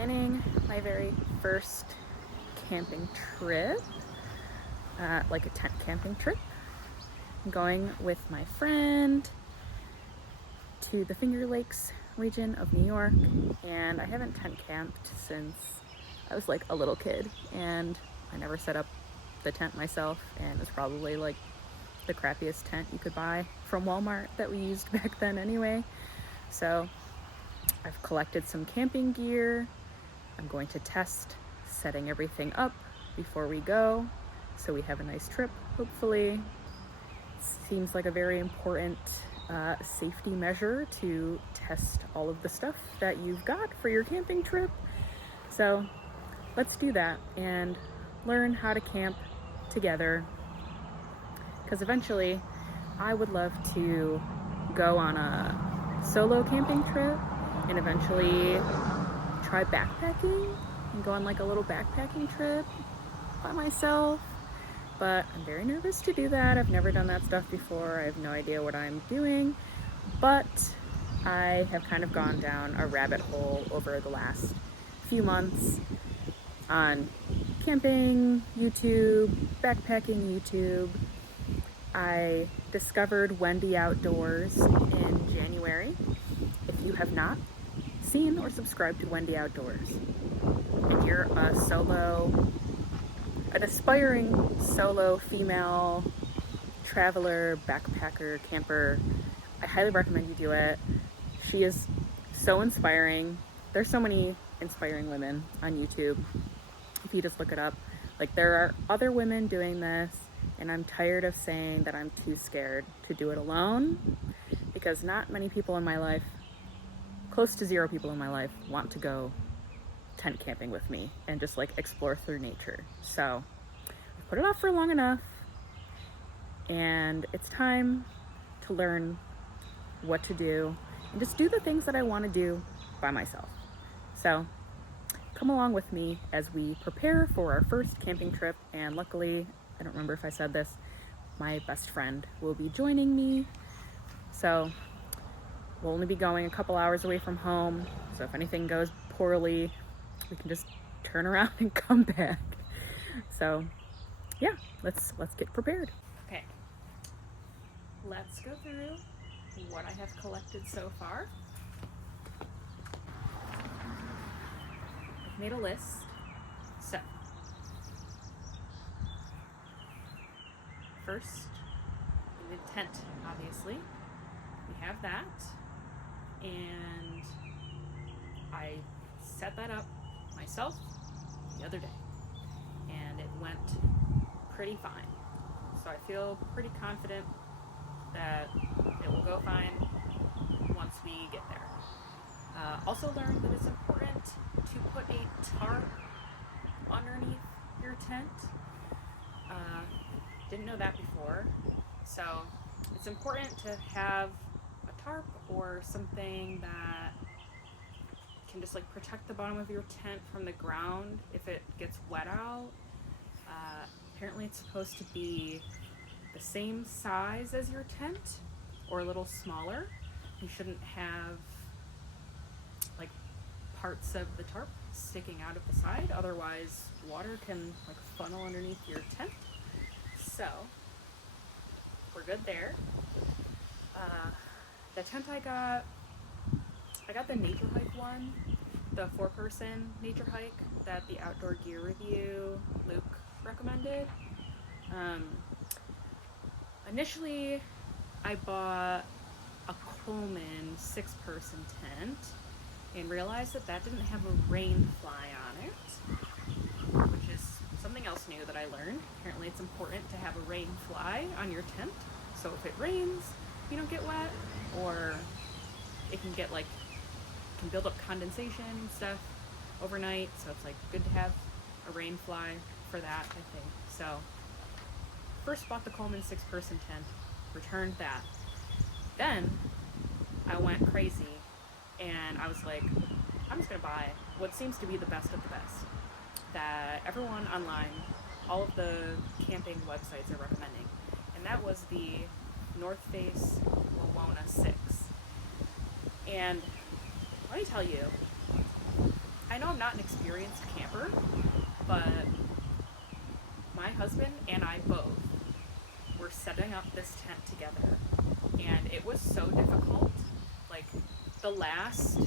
planning my very first camping trip, like a tent camping trip. I'm going with my friend to the Finger Lakes region of New York, and I haven't tent camped since I was like a little kid, and I never set up the tent myself, and it's probably like the crappiest tent you could buy from Walmart that we used back then anyway. So I've collected some camping gear. I'm going to test setting everything up before we go so we have a nice trip, hopefully. Seems like a very important safety measure to test all of the stuff that you've got for your camping trip. So let's do that and learn how to camp together, because eventually I would love to go on a solo camping trip and eventually try backpacking and go on like a little backpacking trip by myself. But I'm very nervous to do that. I've never done that stuff before. I have no idea what I'm doing, but I have kind of gone down a rabbit hole over the last few months on camping YouTube, backpacking YouTube. I discovered Wendy Outdoors in January. If you have not seen or subscribed to Wendy Outdoors, and you're an aspiring solo female traveler, backpacker, camper, I highly recommend you do it. She is so inspiring. There's so many inspiring women on YouTube. If you just look it up, like, there are other women doing this, and I'm tired of saying that I'm too scared to do it alone, because not many people in my life, close to zero people in my life, want to go tent camping with me and just like explore through nature. So I've put it off for long enough, and it's time to learn what to do and just do the things that I want to do by myself. So come along with me as we prepare for our first camping trip. And luckily, I don't remember if I said this, my best friend will be joining me. So we'll only be going a couple hours away from home. So if anything goes poorly, we can just turn around and come back. So yeah, let's get prepared. Okay, let's go through what I have collected so far. I've made a list. So first, we need a tent, obviously. We have that, and I set that up myself the other day, and it went pretty fine. So I feel pretty confident that it will go fine once we get there. Also learned that it's important to put a tarp underneath your tent. Didn't know that before. So it's important to have a tarp or something that can just like protect the bottom of your tent from the ground if it gets wet out. Apparently it's supposed to be the same size as your tent or a little smaller. You shouldn't have like parts of the tarp sticking out of the side, otherwise water can like funnel underneath your tent. So we're good there. The tent I got the Nature Hike one, the 4-person Nature Hike that the Outdoor Gear Review Luke recommended. Initially I bought a Coleman 6-person tent and realized that didn't have a rain fly on it, which is something else new that I learned. Apparently it's important to have a rain fly on your tent, so if it rains, you don't get wet, or it can get can build up condensation and stuff overnight, so it's like good to have a rain fly for that, I think. So first bought the Coleman 6-person tent, returned that. Then I went crazy and I was like, I'm just gonna buy what seems to be the best of the best that everyone online, all of the camping websites are recommending, and that was the North Face Wawona 6. And let me tell you, I know I'm not an experienced camper, but my husband and I both were setting up this tent together, and it was so difficult. Like, the last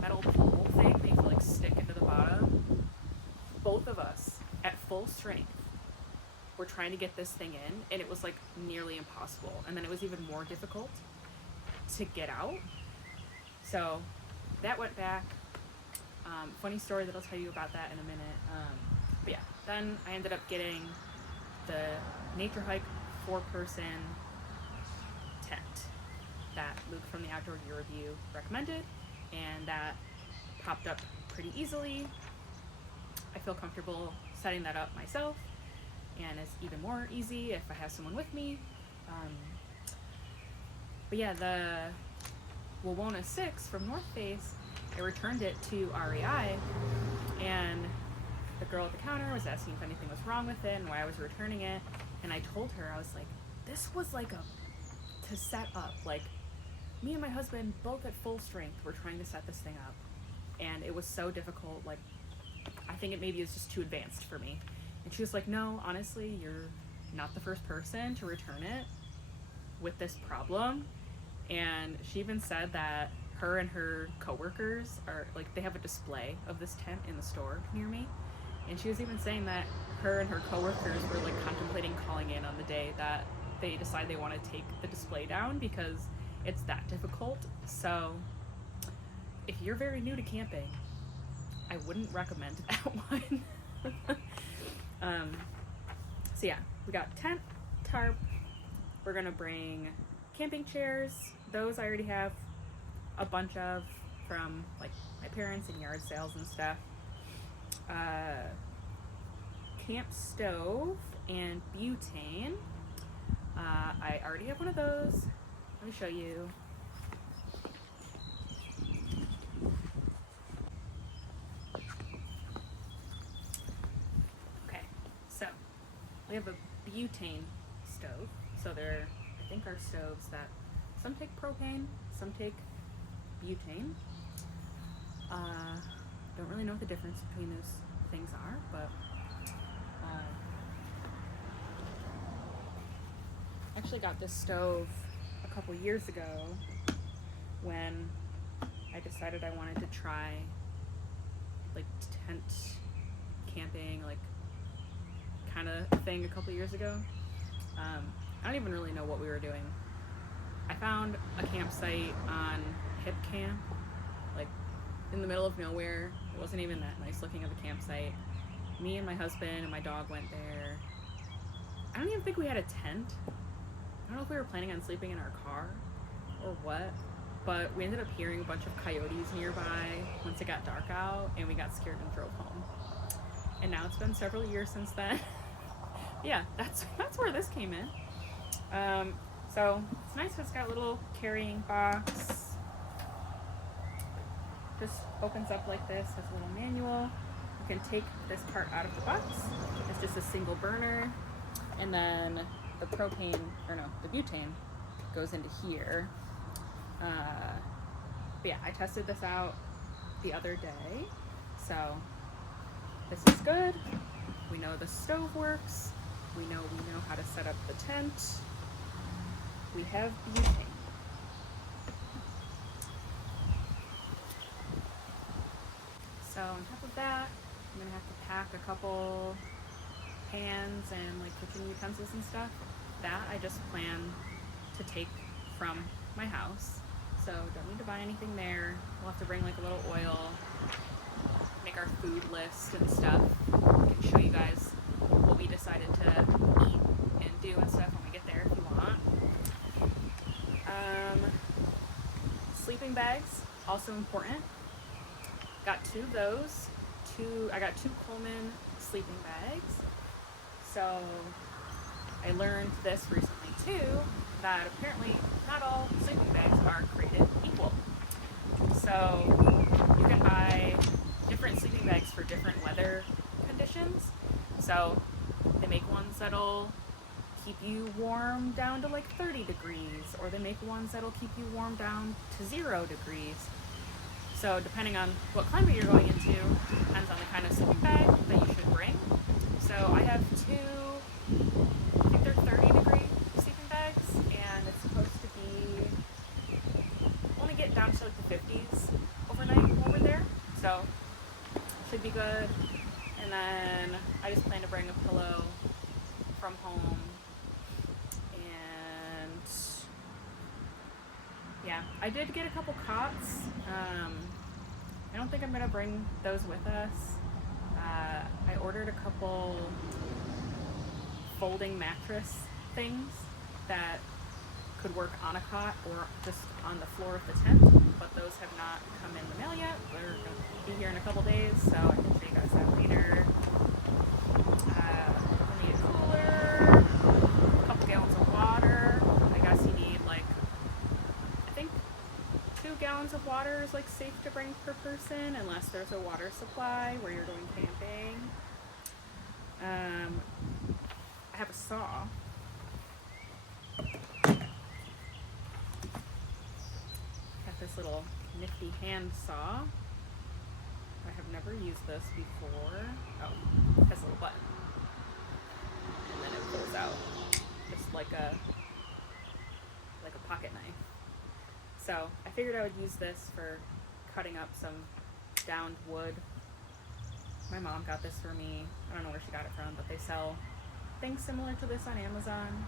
metal pole thing they like stick into the bottom, both of us at full strength were trying to get this thing in, and it was like nearly impossible. And then it was even more difficult to get out. So that went back. Funny story that I'll tell you about that in a minute. But yeah, then I ended up getting the Nature Hike 4-person tent that Luke from the Outdoor Gear Review recommended, and that popped up pretty easily. I feel comfortable setting that up myself, and it's even more easy if I have someone with me. But yeah, the Wawona 6 from North Face, I returned it to REI, and the girl at the counter was asking if anything was wrong with it and why I was returning it. And I told her, I was like, this was like to set up. Like, me and my husband, both at full strength, were trying to set this thing up. And it was so difficult. Like, I think it maybe is just too advanced for me. And she was like, no, honestly, you're not the first person to return it with this problem. And she even said that her and her coworkers are like, they have a display of this tent in the store near me, and she was even saying that her and her coworkers were like contemplating calling in on the day that they decide they want to take the display down because it's that difficult. So if you're very new to camping, I wouldn't recommend that one. So yeah, we got tent, tarp. We're gonna bring camping chairs. Those I already have a bunch of from like my parents and yard sales and stuff. Camp stove and butane. I already have one of those. Let me show you. Okay, so we have a butane stove. So they're, I think, are stoves that some take propane, some take butane. Don't really know what the difference between those things are, but actually got this stove a couple years ago when I decided I wanted to try like tent camping, like kind of thing a couple years ago. I don't even really know what we were doing. I found a campsite on Hip Camp, like in the middle of nowhere. It wasn't even that nice looking of a campsite. Me and my husband and my dog went there. I don't even think we had a tent. I don't know if we were planning on sleeping in our car or what, but we ended up hearing a bunch of coyotes nearby once it got dark out, and we got scared and drove home. And now it's been several years since then. Yeah, that's where this came in. So it's nice. It's got a little carrying box. Just opens up like this. Has a little manual. You can take this part out of the box. It's just a single burner, and then the propane, or no, the butane goes into here. But yeah, I tested this out the other day, so this is good. We know the stove works. We know how to set up the tent. We have butane. So on top of that, I'm gonna have to pack a couple pans and like kitchen utensils and stuff. That I just plan to take from my house. So don't need to buy anything there. We'll have to bring like a little oil, make our food list and stuff. I can show you guys what we decided to eat and do and stuff when we get there if you want. Sleeping bags, also important. Got two of those. I got two Coleman sleeping bags. So I learned this recently too, that apparently not all sleeping bags are created equal. So you can buy different sleeping bags for different weather conditions. So they make ones that'll keep you warm down to like 30 degrees, or they make ones that'll keep you warm down to 0 degrees. So depending on what climate you're going into, depends on the kind of sleeping bag that you should bring. So I have two, I think they're 30-degree sleeping bags, and it's supposed to be only get down to like the 50s overnight over there. So should be good. And then I just plan to bring a pillow from home. And yeah, I did get a couple cots. I don't think I'm gonna bring those with us. I ordered a couple folding mattress things that could work on a cot or just on the floor of the tent, but those have not come in the mail yet. They're gonna be here in a couple days, so I can show you guys that later. I need a cooler, a couple gallons of water. I guess you need like, I think 2 gallons of water is like safe to bring per person, unless there's a water supply where you're going camping. I have a saw. Got this little nifty hand saw. I have never used this before. Oh, it has a little button. And then it pulls out just like a pocket knife. So I figured I would use this for cutting up some downed wood. My mom got this for me. I don't know where she got it from, but they sell things similar to this on Amazon.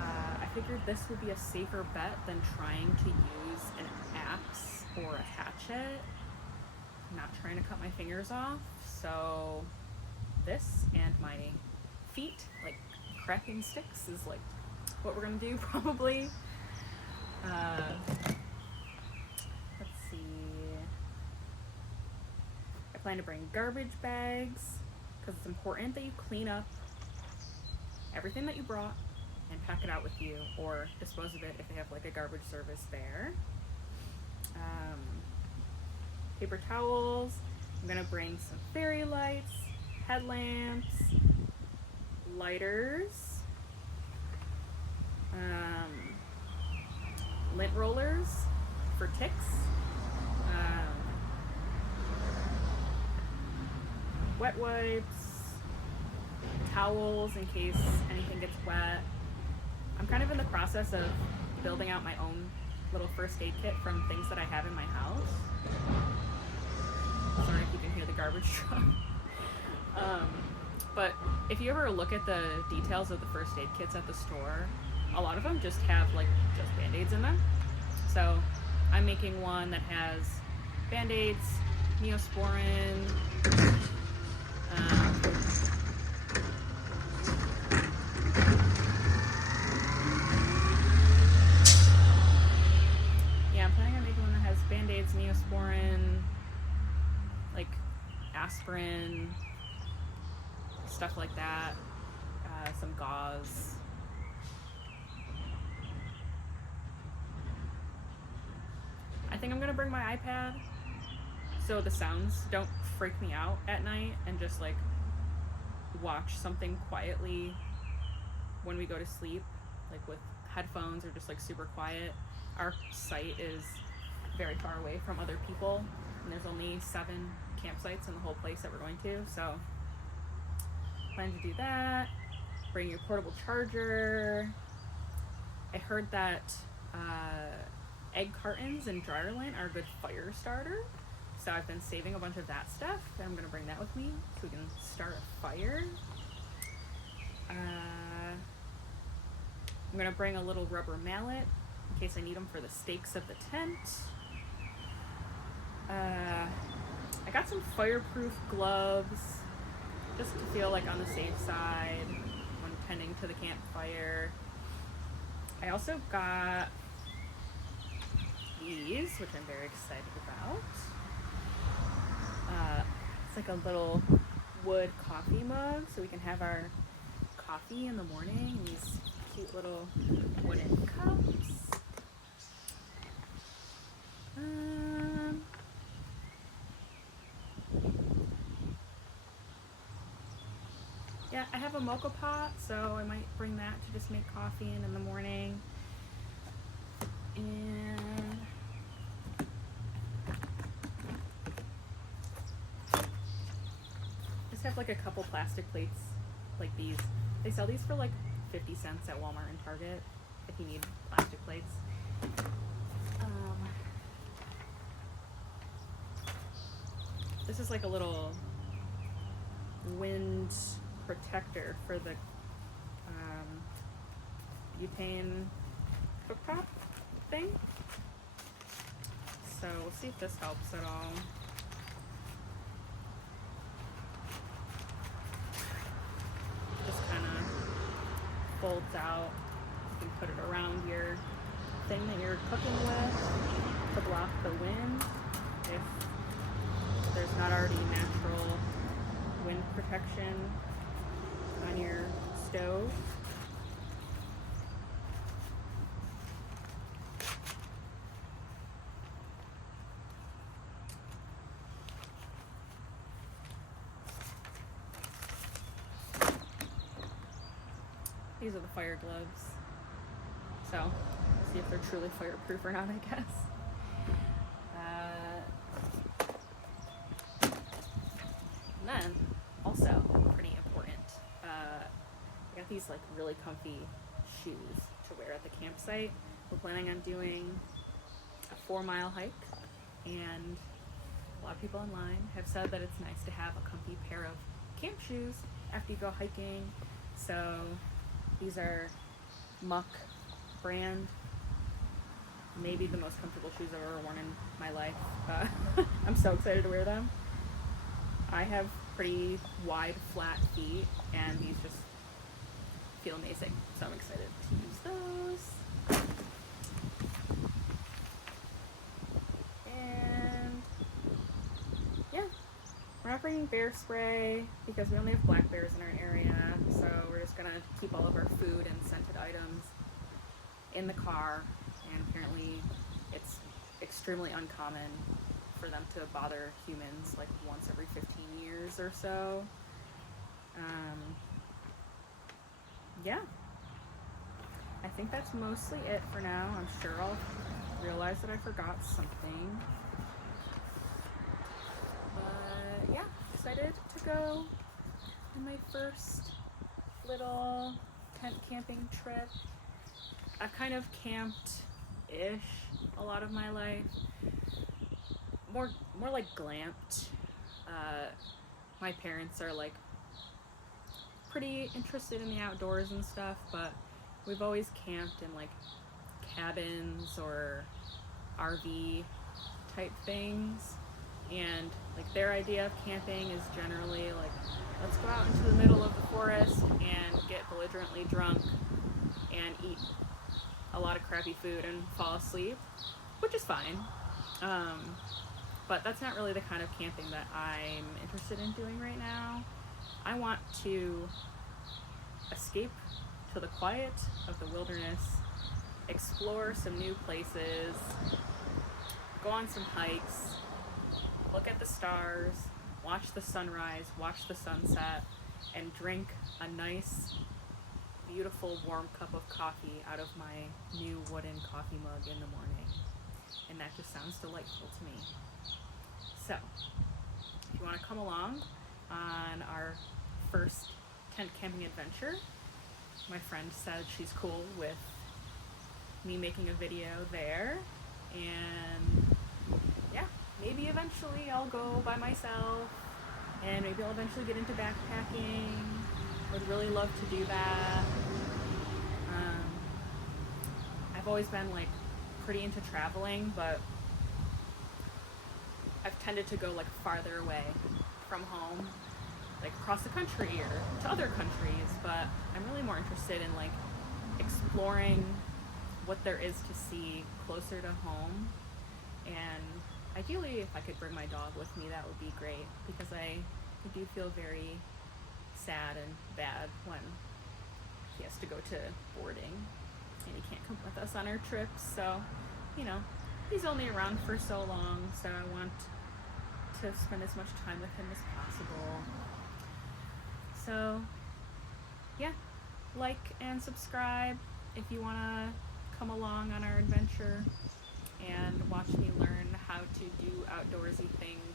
I figured this would be a safer bet than trying to use an axe or a hatchet. I'm not trying to cut my fingers off, so this and my feet, like cracking sticks, is like what we're gonna do probably. Let's see. I plan to bring garbage bags because it's important that you clean up everything that you brought and pack it out with you, or dispose of it if they have like a garbage service there. Paper towels. I'm gonna bring some fairy lights, headlamps, lighters, lint rollers for ticks, wet wipes, towels in case anything gets wet. I'm kind of in the process of building out my own little first aid kit from things that I have in my house. Sorry if you can hear the garbage truck. But if you ever look at the details of the first aid kits at the store, a lot of them just have like just Band-Aids in them. So I'm making one that has Band-Aids, Neosporin, yeah, I'm planning on making one that has Band-Aids, Neosporin, like aspirin, stuff like that, some gauze. I think I'm gonna bring my iPad so the sounds don't freak me out at night, and just like watch something quietly when we go to sleep, like with headphones or just like super quiet. Our site is very far away from other people, and there's only 7 campsites in the whole place that we're going to, so plan to do that. Bring your portable charger. I heard that egg cartons and dryer lint are a good fire starter, so I've been saving a bunch of that stuff, and I'm gonna bring that with me so we can start a fire. I'm gonna bring a little rubber mallet in case I need them for the stakes of the tent. I got some fireproof gloves just to feel like on the safe side when tending to the campfire. I also got these, which I'm very excited about. It's like a little wood coffee mug, so we can have our coffee in the morning in these cute little wooden cups. Yeah, I have a mocha pot, so I might bring that to just make coffee in the morning. And just have like a couple plastic plates like these. They sell these for like 50 cents at Walmart and Target if you need plastic plates. This is like a little wind protector for the butane cooktop thing. So we'll see if this helps at all. Just kind of folds out. You can put it around your thing that you're cooking with to block the wind if there's not already natural wind protection on your stove. These are the fire gloves. So, we'll see if they're truly fireproof or not, I guess. And then, also, pretty important, I got these like really comfy shoes to wear at the campsite. We're planning on doing a 4-mile hike, and a lot of people online have said that it's nice to have a comfy pair of camp shoes after you go hiking. So these are Muck brand, maybe the most comfortable shoes I've ever worn in my life. I'm so excited to wear them. I have pretty wide, flat feet, and these just feel amazing, so I'm excited to use those. And yeah, we're not bringing bear spray because we only have black bears in our area, so we're just gonna keep all of our food and scented items in the car, and apparently it's extremely uncommon for them to bother humans like once every 15 years or so. Yeah, I think that's mostly it for now. I'm sure I'll realize that I forgot something. But yeah, excited to go on my first little tent camping trip. I've kind of camped-ish a lot of my life. More like glamped. My parents are like pretty interested in the outdoors and stuff, but we've always camped in like cabins or RV type things, and like their idea of camping is generally like, let's go out into the middle of the forest and get belligerently drunk and eat a lot of crappy food and fall asleep, which is fine. But that's not really the kind of camping that I'm interested in doing right now. I want to escape to the quiet of the wilderness, explore some new places, go on some hikes, look at the stars, watch the sunrise, watch the sunset, and drink a nice, beautiful, warm cup of coffee out of my new wooden coffee mug in the morning. And that just sounds delightful to me. So, if you want to come along on our first tent camping adventure, my friend said she's cool with me making a video there, and yeah, maybe eventually I'll go by myself, and maybe I'll eventually get into backpacking. Would really love to do that. I've always been like pretty into traveling, but I've tended to go like farther away from home, like across the country or to other countries, but I'm really more interested in like exploring what there is to see closer to home. And ideally, if I could bring my dog with me, that would be great, because I do feel very sad and bad when he has to go to boarding and he can't come with us on our trips. So, you know, he's only around for so long, so I want to spend as much time with him as possible. So, yeah, like and subscribe if you want to come along on our adventure and watch me learn how to do outdoorsy things